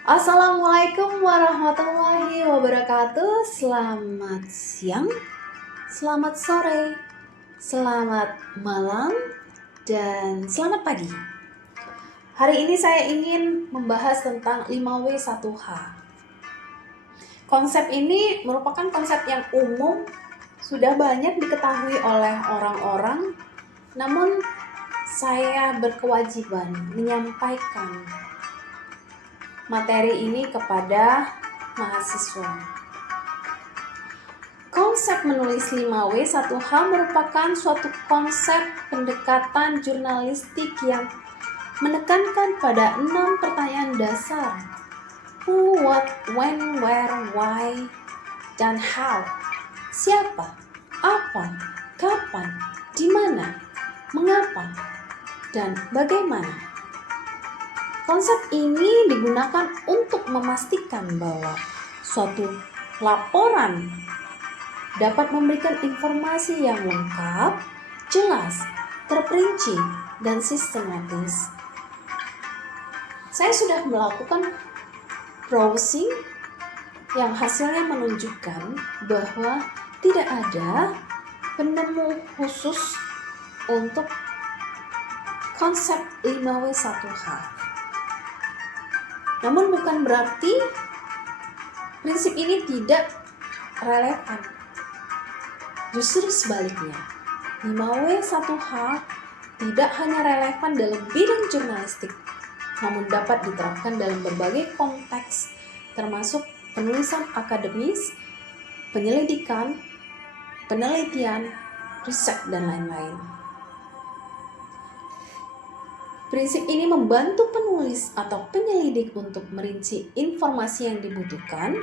Assalamualaikum warahmatullahi wabarakatuh. Selamat siang, selamat sore, selamat malam, dan selamat pagi. Hari ini saya ingin membahas tentang 5W1H. Konsep ini merupakan konsep yang umum, sudah banyak diketahui oleh orang-orang, namun saya berkewajiban menyampaikan materi ini kepada mahasiswa. Konsep menulis 5W1H merupakan suatu konsep pendekatan jurnalistik yang menekankan pada 6 pertanyaan dasar. Who, what, when, where, why, dan how. Siapa, apa, kapan, di mana, mengapa, dan bagaimana. Konsep ini digunakan untuk memastikan bahwa suatu laporan dapat memberikan informasi yang lengkap, jelas, terperinci, dan sistematis. Saya sudah melakukan browsing yang hasilnya menunjukkan bahwa tidak ada penemu khusus untuk konsep 5W1H. Namun bukan berarti prinsip ini tidak relevan. Justru sebaliknya, 5W1H tidak hanya relevan dalam bidang jurnalistik, namun dapat diterapkan dalam berbagai konteks, termasuk penulisan akademis, penyelidikan, penelitian, riset, dan lain-lain. Prinsip ini membantu penulis atau penyelidik untuk merinci informasi yang dibutuhkan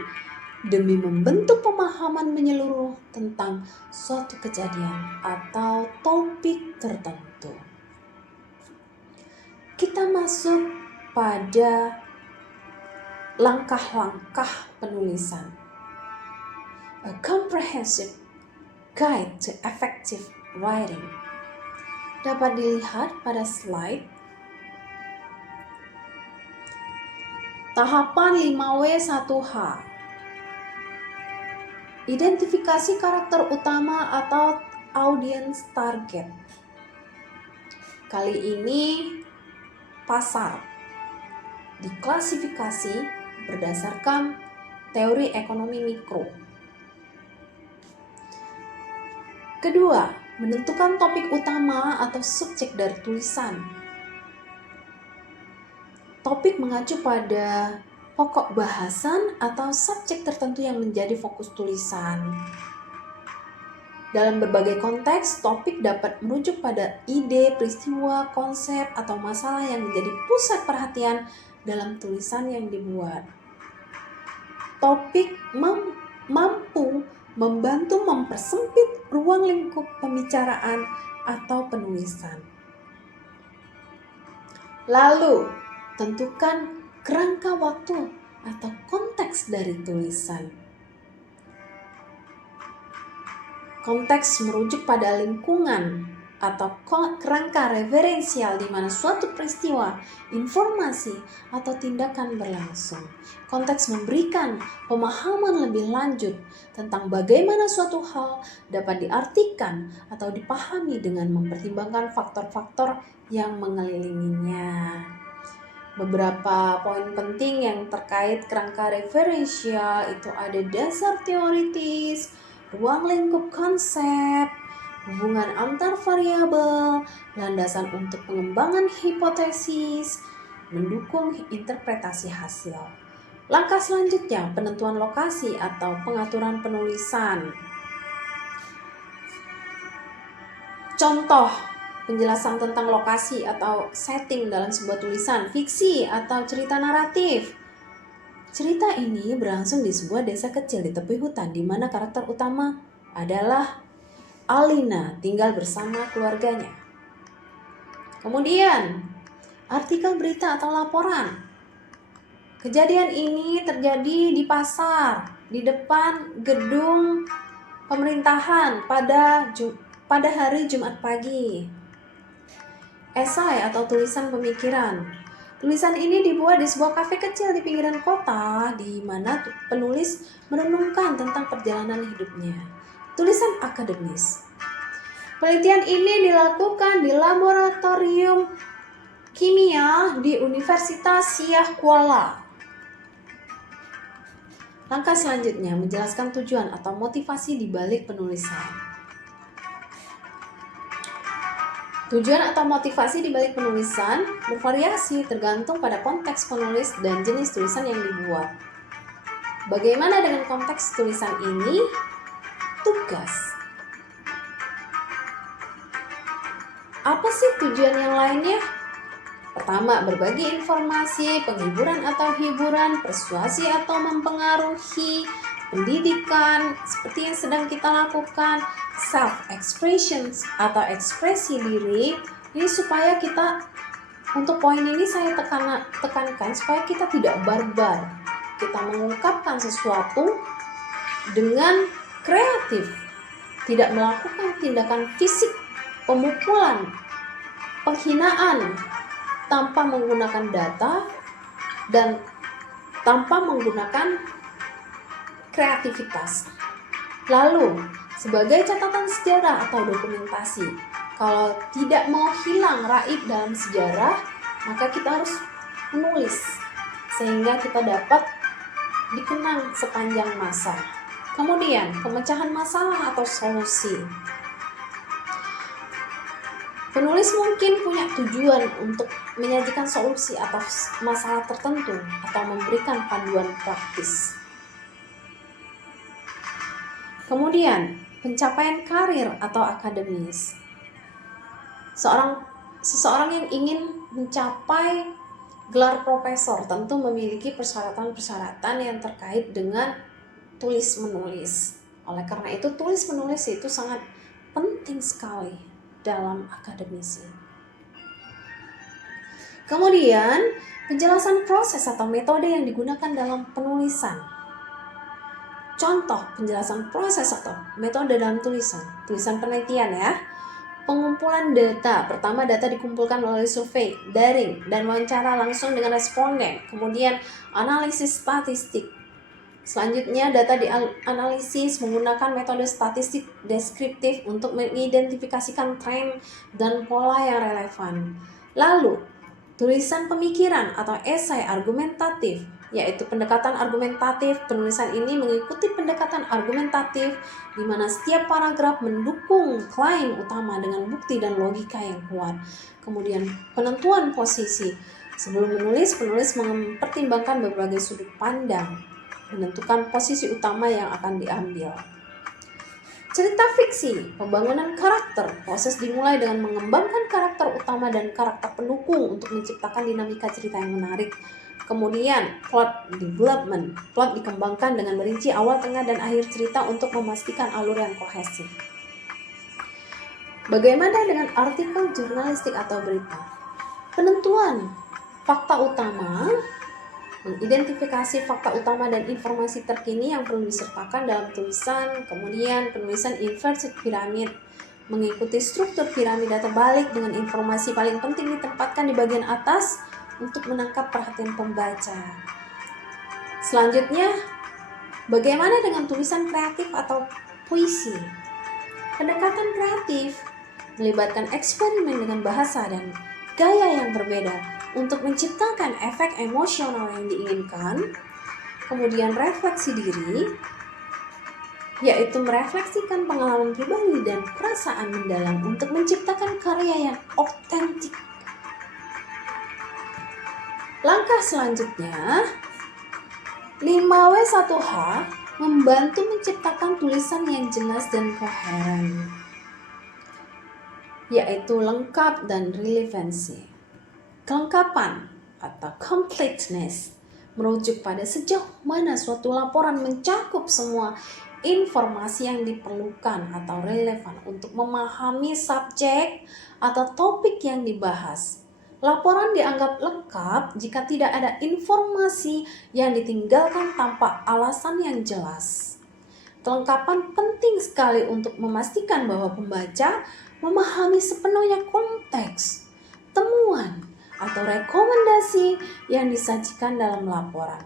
demi membentuk pemahaman menyeluruh tentang suatu kejadian atau topik tertentu. Kita masuk pada langkah-langkah penulisan. A comprehensive guide to effective writing. Dapat dilihat pada slide. Tahapan 5W1H. Identifikasi karakter utama atau audience target. Kali ini pasar. Diklasifikasi berdasarkan teori ekonomi mikro. Kedua, menentukan topik utama atau subjek dari tulisan. Topik mengacu pada pokok bahasan atau subjek tertentu yang menjadi fokus tulisan. Dalam berbagai konteks, topik dapat merujuk pada ide, peristiwa, konsep, atau masalah yang menjadi pusat perhatian dalam tulisan yang dibuat. Topik mampu membantu mempersempit ruang lingkup pembicaraan atau penulisan. Lalu, tentukan kerangka waktu atau konteks dari tulisan. Konteks merujuk pada lingkungan atau kerangka referensial di mana suatu peristiwa, informasi, atau tindakan berlangsung. Konteks memberikan pemahaman lebih lanjut tentang bagaimana suatu hal dapat diartikan atau dipahami dengan mempertimbangkan faktor-faktor yang mengelilinginya. Beberapa poin penting yang terkait kerangka referensial itu ada dasar teoritis, ruang lingkup konsep, hubungan antar variabel, landasan untuk pengembangan hipotesis, mendukung interpretasi hasil. Langkah selanjutnya, penentuan lokasi atau pengaturan penulisan. Contoh penjelasan tentang lokasi atau setting dalam sebuah tulisan, fiksi atau cerita naratif. Cerita ini berlangsung di sebuah desa kecil di tepi hutan di mana karakter utama adalah Alina tinggal bersama keluarganya. Kemudian, artikel berita atau laporan. Kejadian ini terjadi di pasar, di depan gedung pemerintahan pada hari Jumat pagi. Esai atau tulisan pemikiran. Tulisan ini dibuat di sebuah kafe kecil di pinggiran kota, di mana penulis merenungkan tentang perjalanan hidupnya. Tulisan akademis. Penelitian ini dilakukan di laboratorium kimia di Universitas Syiah Kuala. Langkah selanjutnya, menjelaskan tujuan atau motivasi di balik penulisan. Tujuan atau motivasi di balik penulisan bervariasi tergantung pada konteks penulis dan jenis tulisan yang dibuat. Bagaimana dengan konteks tulisan ini? Tugas. Apa sih tujuan yang lainnya? Pertama, berbagi informasi, penghiburan atau hiburan, persuasi atau mempengaruhi, pendidikan seperti yang sedang kita lakukan, self-expression atau ekspresi diri. Ini supaya kita, untuk poin ini saya tekankan supaya kita tidak barbar. Kita mengungkapkan sesuatu dengan kreatif, tidak melakukan tindakan fisik, pemukulan, penghinaan, tanpa menggunakan data dan tanpa menggunakan kreativitas. Lalu, sebagai catatan sejarah atau dokumentasi, kalau tidak mau hilang raib dalam sejarah, maka kita harus menulis sehingga kita dapat dikenang sepanjang masa. Kemudian, pemecahan masalah atau solusi. Penulis mungkin punya tujuan untuk menyajikan solusi atas masalah tertentu atau memberikan panduan praktis. Kemudian, pencapaian karir atau akademis. Seseorang yang ingin mencapai gelar profesor tentu memiliki persyaratan-persyaratan yang terkait dengan tulis-menulis. Oleh karena itu, tulis-menulis itu sangat penting sekali dalam akademisi. Kemudian, penjelasan proses atau metode yang digunakan dalam penulisan. Contoh penjelasan proses atau metode dalam tulisan penelitian ya. Pengumpulan data. Pertama, data dikumpulkan melalui survei, daring, dan wawancara langsung dengan responden. Kemudian, analisis statistik. Selanjutnya, data dianalisis menggunakan metode statistik deskriptif untuk mengidentifikasikan tren dan pola yang relevan. Lalu, tulisan pemikiran atau esai argumentatif, yaitu pendekatan argumentatif. Penulisan ini mengikuti pendekatan argumentatif di mana setiap paragraf mendukung klaim utama dengan bukti dan logika yang kuat. Kemudian, penentuan posisi. Sebelum menulis, penulis mempertimbangkan berbagai sudut pandang, menentukan posisi utama yang akan diambil. Cerita fiksi, pembangunan karakter. Proses dimulai dengan mengembangkan karakter utama dan karakter pendukung untuk menciptakan dinamika cerita yang menarik. Kemudian, plot development. Plot dikembangkan dengan merinci awal, tengah, dan akhir cerita untuk memastikan alur yang kohesif. Bagaimana dengan artikel jurnalistik atau berita? Penentuan fakta utama, mengidentifikasi fakta utama dan informasi terkini yang perlu disertakan dalam tulisan. Kemudian penulisan inverted pyramid, mengikuti struktur piramida terbalik dengan informasi paling penting ditempatkan di bagian atas untuk menangkap perhatian pembaca. Selanjutnya, bagaimana dengan tulisan kreatif atau puisi? Pendekatan kreatif melibatkan eksperimen dengan bahasa dan gaya yang berbeda untuk menciptakan efek emosional yang diinginkan. Kemudian refleksi diri, yaitu merefleksikan pengalaman pribadi dan perasaan mendalam untuk menciptakan karya yang otentik. Langkah selanjutnya, 5W1H membantu menciptakan tulisan yang jelas dan koheren, yaitu lengkap dan relevansi. Kelengkapan atau completeness merujuk pada sejauh mana suatu laporan mencakup semua informasi yang diperlukan atau relevan untuk memahami subjek atau topik yang dibahas. Laporan dianggap lengkap jika tidak ada informasi yang ditinggalkan tanpa alasan yang jelas. Kelengkapan penting sekali untuk memastikan bahwa pembaca memahami sepenuhnya konteks, temuan, atau rekomendasi yang disajikan dalam laporan.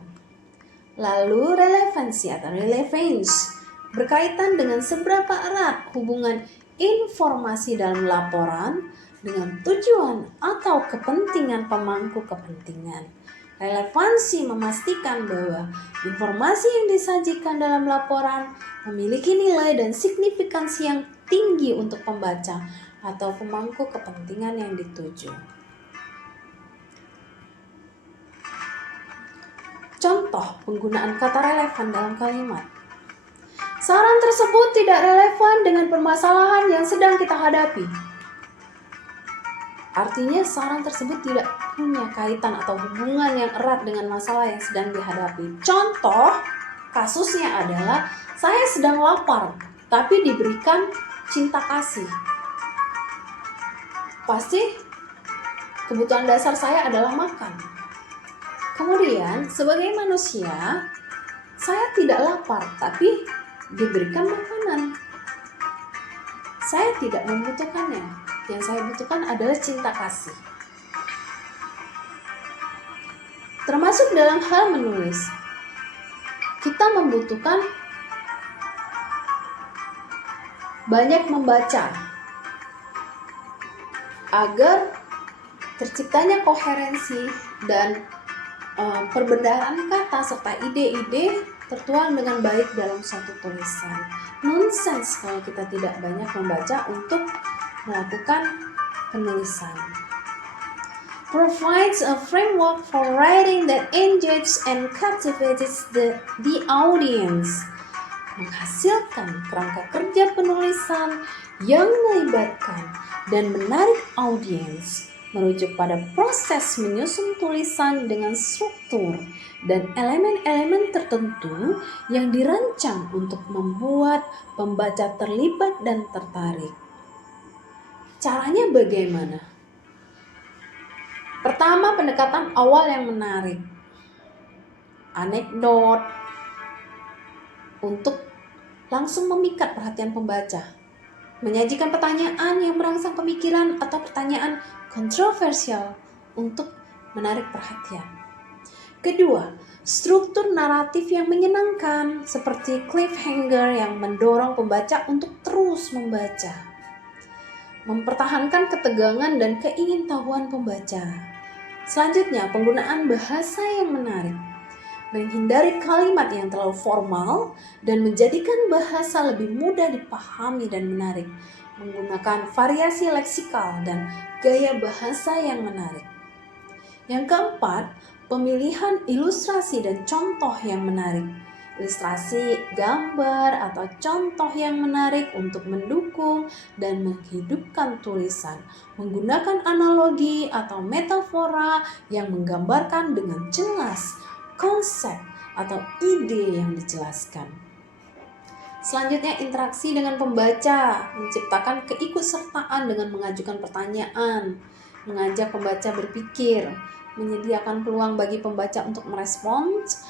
Lalu relevansi atau relevance berkaitan dengan seberapa erat hubungan informasi dalam laporan dengan tujuan atau kepentingan pemangku kepentingan. Relevansi memastikan bahwa informasi yang disajikan dalam laporan memiliki nilai dan signifikansi yang tinggi untuk pembaca atau pemangku kepentingan yang dituju. Contoh penggunaan kata relevan dalam kalimat. Saran tersebut tidak relevan dengan permasalahan yang sedang kita hadapi. Artinya saran tersebut tidak punya kaitan atau hubungan yang erat dengan masalah yang sedang dihadapi. Contoh kasusnya adalah saya sedang lapar tapi diberikan cinta kasih. Pasti kebutuhan dasar saya adalah makan. Kemudian sebagai manusia saya tidak lapar tapi diberikan makanan. Saya tidak membutuhkannya. Yang saya butuhkan adalah cinta kasih. Termasuk dalam hal menulis. Kita membutuhkan banyak membaca agar terciptanya koherensi dan perbendaharaan kata serta ide-ide tertuang dengan baik dalam suatu tulisan. Nonsense kalau kita tidak banyak membaca untuk melakukan penulisan. Provides a framework for writing that engages and captivates the audience. Menghasilkan kerangka kerja penulisan yang melibatkan dan menarik audiens, merujuk pada proses menyusun tulisan dengan struktur dan elemen-elemen tertentu yang dirancang untuk membuat pembaca terlibat dan tertarik. Caranya bagaimana? Pertama, pendekatan awal yang menarik. Anekdot untuk langsung memikat perhatian pembaca. Menyajikan pertanyaan yang merangsang pemikiran atau pertanyaan kontroversial untuk menarik perhatian. Kedua, struktur naratif yang menyenangkan seperti cliffhanger yang mendorong pembaca untuk terus membaca. Mempertahankan ketegangan dan keingintahuan pembaca. Selanjutnya, penggunaan bahasa yang menarik. Menghindari kalimat yang terlalu formal dan menjadikan bahasa lebih mudah dipahami dan menarik. Menggunakan variasi leksikal dan gaya bahasa yang menarik. Yang keempat, pemilihan ilustrasi dan contoh yang menarik. Ilustrasi, gambar, atau contoh yang menarik untuk mendukung dan menghidupkan tulisan. Menggunakan analogi atau metafora yang menggambarkan dengan jelas konsep atau ide yang dijelaskan. Selanjutnya, interaksi dengan pembaca, menciptakan keikutsertaan dengan mengajukan pertanyaan, mengajak pembaca berpikir, menyediakan peluang bagi pembaca untuk merespons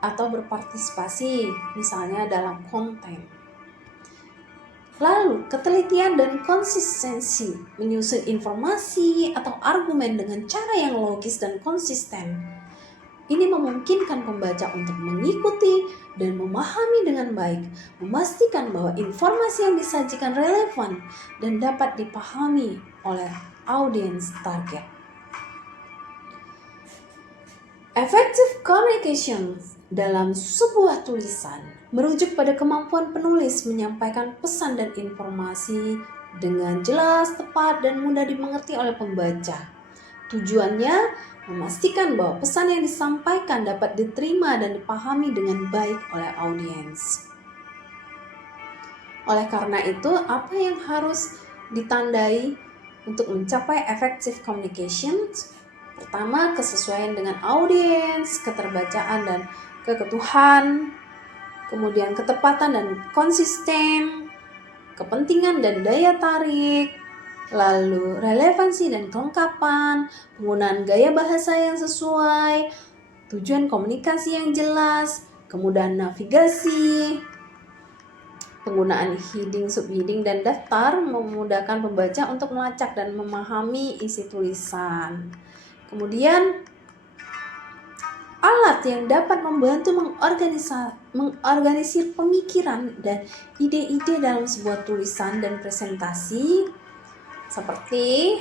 atau berpartisipasi, misalnya dalam konten. Lalu, ketelitian dan konsistensi, menyusun informasi atau argumen dengan cara yang logis dan konsisten. Ini memungkinkan pembaca untuk mengikuti dan memahami dengan baik, memastikan bahwa informasi yang disajikan relevan dan dapat dipahami oleh audiens target. Effective communication dalam sebuah tulisan merujuk pada kemampuan penulis menyampaikan pesan dan informasi dengan jelas, tepat, dan mudah dimengerti oleh pembaca. Tujuannya memastikan bahwa pesan yang disampaikan dapat diterima dan dipahami dengan baik oleh audiens. Oleh karena itu, apa yang harus ditandai untuk mencapai effective communication? Pertama, kesesuaian dengan audiens, keterbacaan dan keketuhan, kemudian ketepatan dan konsisten, kepentingan dan daya tarik, lalu relevansi dan kelengkapan, penggunaan gaya bahasa yang sesuai, tujuan komunikasi yang jelas, kemudahan navigasi, penggunaan heading, subheading, dan daftar memudahkan pembaca untuk melacak dan memahami isi tulisan. Kemudian alat yang dapat membantu mengorganisir pemikiran dan ide-ide dalam sebuah tulisan dan presentasi seperti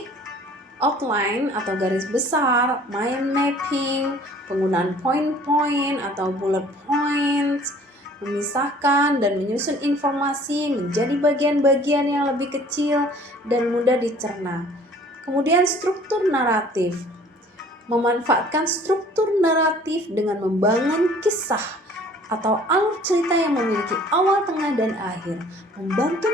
outline atau garis besar, mind mapping, penggunaan point-point atau bullet points, memisahkan dan menyusun informasi menjadi bagian-bagian yang lebih kecil dan mudah dicerna. Kemudian struktur naratif, memanfaatkan struktur naratif dengan membangun kisah atau alur cerita yang memiliki awal, tengah, dan akhir, membantu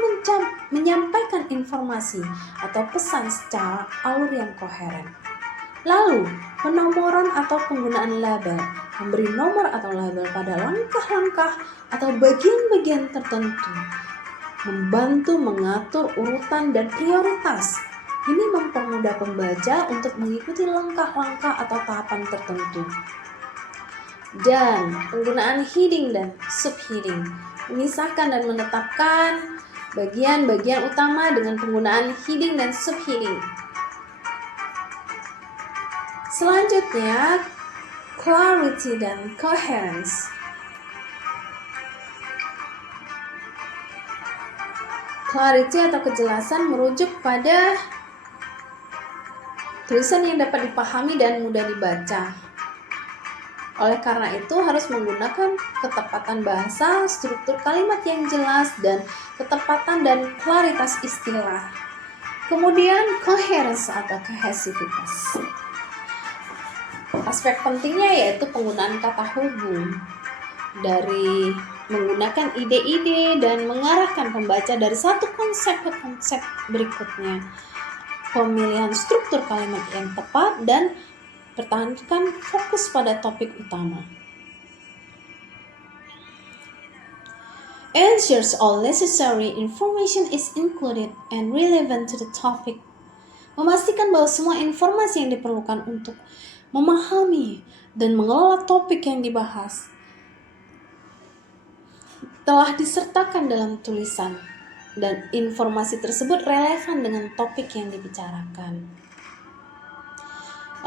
menyampaikan informasi atau pesan secara alur yang koheren. Lalu, penomoran atau penggunaan label, memberi nomor atau label pada langkah-langkah atau bagian-bagian tertentu, membantu mengatur urutan dan prioritas. Ini mempermudah pembaca untuk mengikuti langkah-langkah atau tahapan tertentu. Dan penggunaan heading dan subheading, memisahkan dan menetapkan bagian-bagian utama dengan penggunaan heading dan subheading. Selanjutnya, clarity dan coherence. Clarity atau kejelasan merujuk pada tulisan yang dapat dipahami dan mudah dibaca. Oleh karena itu harus menggunakan ketepatan bahasa, struktur kalimat yang jelas, dan ketepatan dan klaritas istilah. Kemudian coherence atau kohesivitas. Aspek pentingnya yaitu penggunaan kata hubung dari menggunakan ide-ide dan mengarahkan pembaca dari satu konsep ke konsep berikutnya. Pemilihan struktur kalimat yang tepat dan pertahankan fokus pada topik utama. Ensures all necessary information is included and relevant to the topic. Memastikan bahwa semua informasi yang diperlukan untuk memahami dan mengelola topik yang dibahas telah disertakan dalam tulisan, dan informasi tersebut relevan dengan topik yang dibicarakan.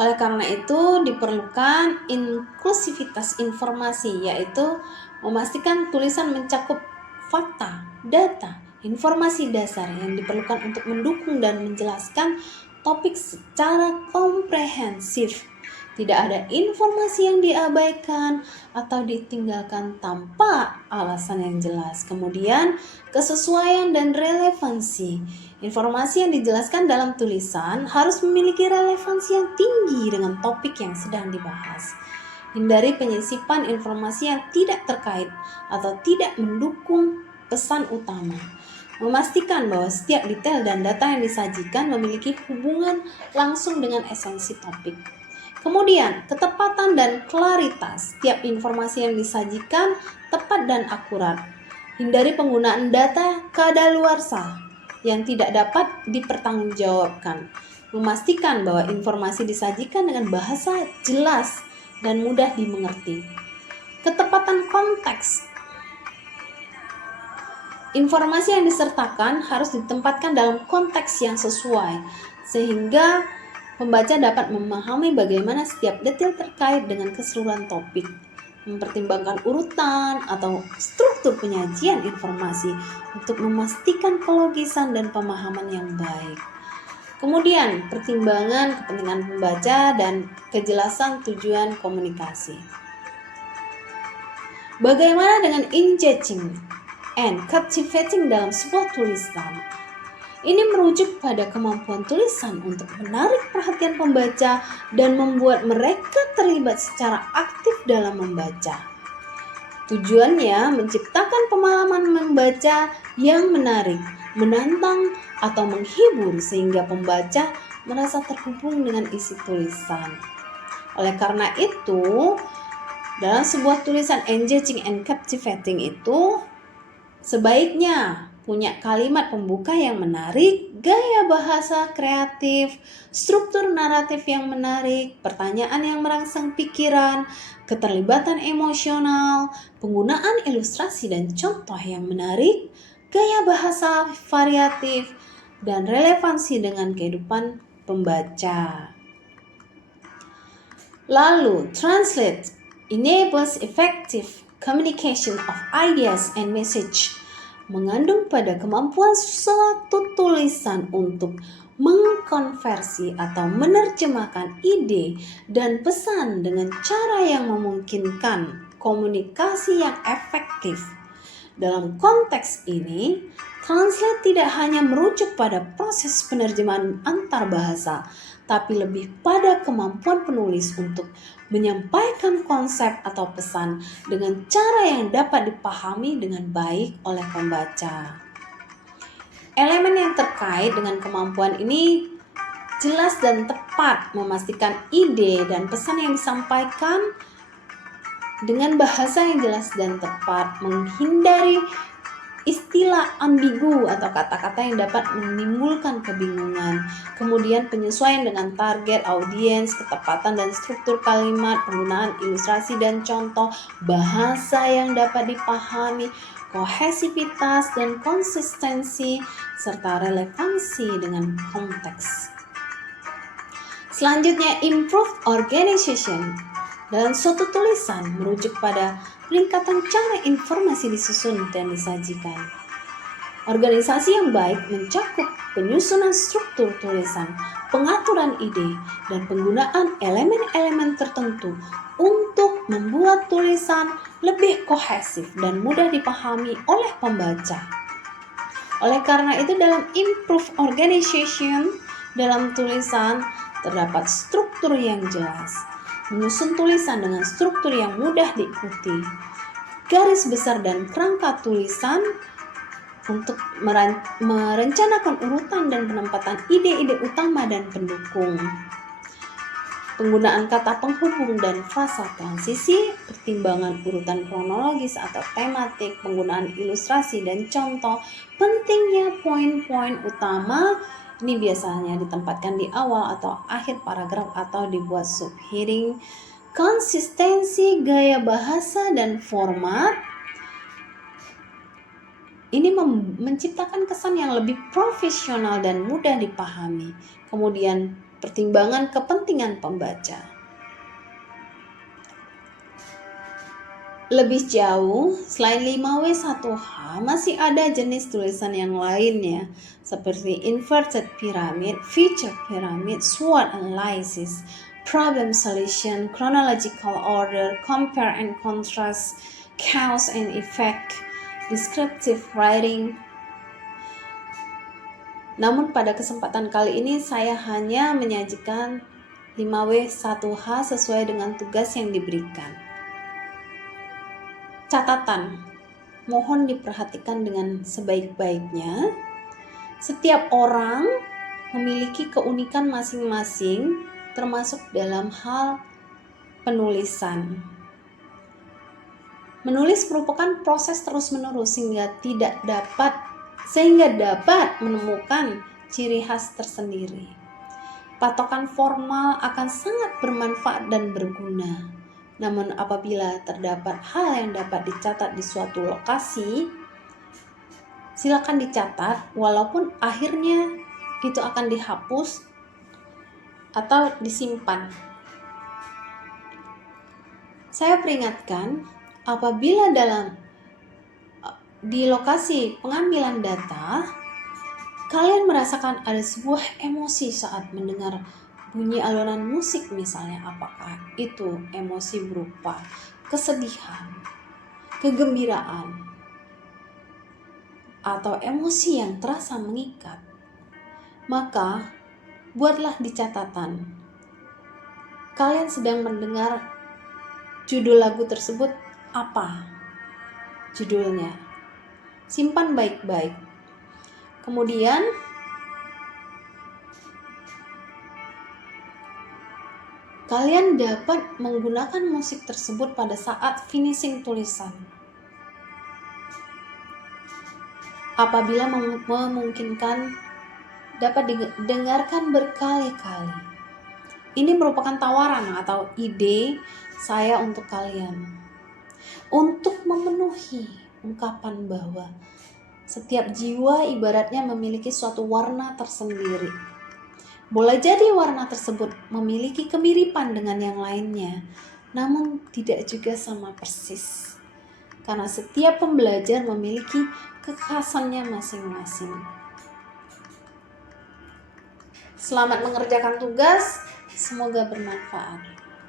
Oleh karena itu diperlukan inklusivitas informasi, yaitu memastikan tulisan mencakup fakta, data, informasi dasar yang diperlukan untuk mendukung dan menjelaskan topik secara komprehensif. Tidak ada informasi yang diabaikan atau ditinggalkan tanpa alasan yang jelas. Kemudian, kesesuaian dan relevansi. Informasi yang dijelaskan dalam tulisan harus memiliki relevansi yang tinggi dengan topik yang sedang dibahas. Hindari penyisipan informasi yang tidak terkait atau tidak mendukung pesan utama. Memastikan bahwa setiap detail dan data yang disajikan memiliki hubungan langsung dengan esensi topik. Kemudian, ketepatan dan klaritas. Setiap informasi yang disajikan tepat dan akurat. Hindari penggunaan data kadaluarsa yang tidak dapat dipertanggungjawabkan. Memastikan bahwa informasi disajikan dengan bahasa jelas dan mudah dimengerti. Ketepatan konteks. Informasi yang disertakan harus ditempatkan dalam konteks yang sesuai, sehingga pembaca dapat memahami bagaimana setiap detail terkait dengan keseluruhan topik. Mempertimbangkan urutan atau struktur penyajian informasi untuk memastikan kelogisan dan pemahaman yang baik. Kemudian, pertimbangan kepentingan pembaca dan kejelasan tujuan komunikasi. Bagaimana dengan engaging and captivating dalam sebuah tulisan? Ini merujuk pada kemampuan tulisan untuk menarik perhatian pembaca dan membuat mereka terlibat secara aktif dalam membaca. Tujuannya menciptakan pengalaman membaca yang menarik, menantang, atau menghibur sehingga pembaca merasa terhubung dengan isi tulisan. Oleh karena itu, dalam sebuah tulisan engaging and captivating itu sebaiknya punya kalimat pembuka yang menarik, gaya bahasa kreatif, struktur naratif yang menarik, pertanyaan yang merangsang pikiran, keterlibatan emosional, penggunaan ilustrasi dan contoh yang menarik, gaya bahasa variatif, dan relevansi dengan kehidupan pembaca. Lalu, translate enables effective communication of ideas and message, mengandung pada kemampuan suatu tulisan untuk mengkonversi atau menerjemahkan ide dan pesan dengan cara yang memungkinkan komunikasi yang efektif. Dalam konteks ini, translate tidak hanya merujuk pada proses penerjemahan antar bahasa, tapi lebih pada kemampuan penulis untuk menyampaikan konsep atau pesan dengan cara yang dapat dipahami dengan baik oleh pembaca. Elemen yang terkait dengan kemampuan ini jelas dan tepat, memastikan ide dan pesan yang disampaikan dengan bahasa yang jelas dan tepat, menghindari istilah ambigu atau kata-kata yang dapat menimbulkan kebingungan. Kemudian penyesuaian dengan target audiens, ketepatan dan struktur kalimat, penggunaan ilustrasi dan contoh, bahasa yang dapat dipahami, kohesivitas dan konsistensi, serta relevansi dengan konteks. Selanjutnya, improved organization. Dalam suatu tulisan merujuk pada peningkatan cara informasi disusun dan disajikan. Organisasi yang baik mencakup penyusunan struktur tulisan, pengaturan ide, dan penggunaan elemen-elemen tertentu untuk membuat tulisan lebih kohesif dan mudah dipahami oleh pembaca. Oleh karena itu, dalam improved organization, dalam tulisan terdapat struktur yang jelas, menyusun tulisan dengan struktur yang mudah diikuti, garis besar dan kerangka tulisan untuk merencanakan urutan dan penempatan ide-ide utama dan pendukung, penggunaan kata penghubung dan frasa transisi, pertimbangan urutan kronologis atau tematik, penggunaan ilustrasi dan contoh. Pentingnya poin-poin utama ini biasanya ditempatkan di awal atau akhir paragraf atau dibuat subheading. Konsistensi gaya bahasa dan format ini menciptakan kesan yang lebih profesional dan mudah dipahami. Kemudian pertimbangan kepentingan pembaca. Lebih jauh, selain 5W1H, masih ada jenis tulisan yang lainnya, seperti inverted pyramid, feature pyramid, SWOT analysis, problem solution, chronological order, compare and contrast, cause and effect, descriptive writing. Namun pada kesempatan kali ini saya hanya menyajikan 5W1H sesuai dengan tugas yang diberikan. Catatan, mohon diperhatikan dengan sebaik-baiknya. Setiap orang memiliki keunikan masing-masing, termasuk dalam hal penulisan. Menulis merupakan proses terus-menerus sehingga dapat menemukan ciri khas tersendiri. Patokan formal akan sangat bermanfaat dan berguna. Namun apabila terdapat hal yang dapat dicatat di suatu lokasi, silakan dicatat walaupun akhirnya itu akan dihapus atau disimpan. Saya peringatkan, apabila di lokasi pengambilan data, kalian merasakan ada sebuah emosi saat mendengar bunyi alunan musik misalnya, apakah itu emosi berupa kesedihan, kegembiraan, atau emosi yang terasa mengikat, maka buatlah di catatan. Kalian sedang mendengar judul lagu tersebut apa? Judulnya. Simpan baik-baik. Kemudian kalian dapat menggunakan musik tersebut pada saat finishing tulisan. Apabila memungkinkan, dapat didengarkan berkali-kali. Ini merupakan tawaran atau ide saya untuk kalian. Untuk memenuhi ungkapan bahwa setiap jiwa ibaratnya memiliki suatu warna tersendiri. Boleh jadi warna tersebut memiliki kemiripan dengan yang lainnya, namun tidak juga sama persis. Karena setiap pembelajar memiliki kekhasannya masing-masing. Selamat mengerjakan tugas, semoga bermanfaat.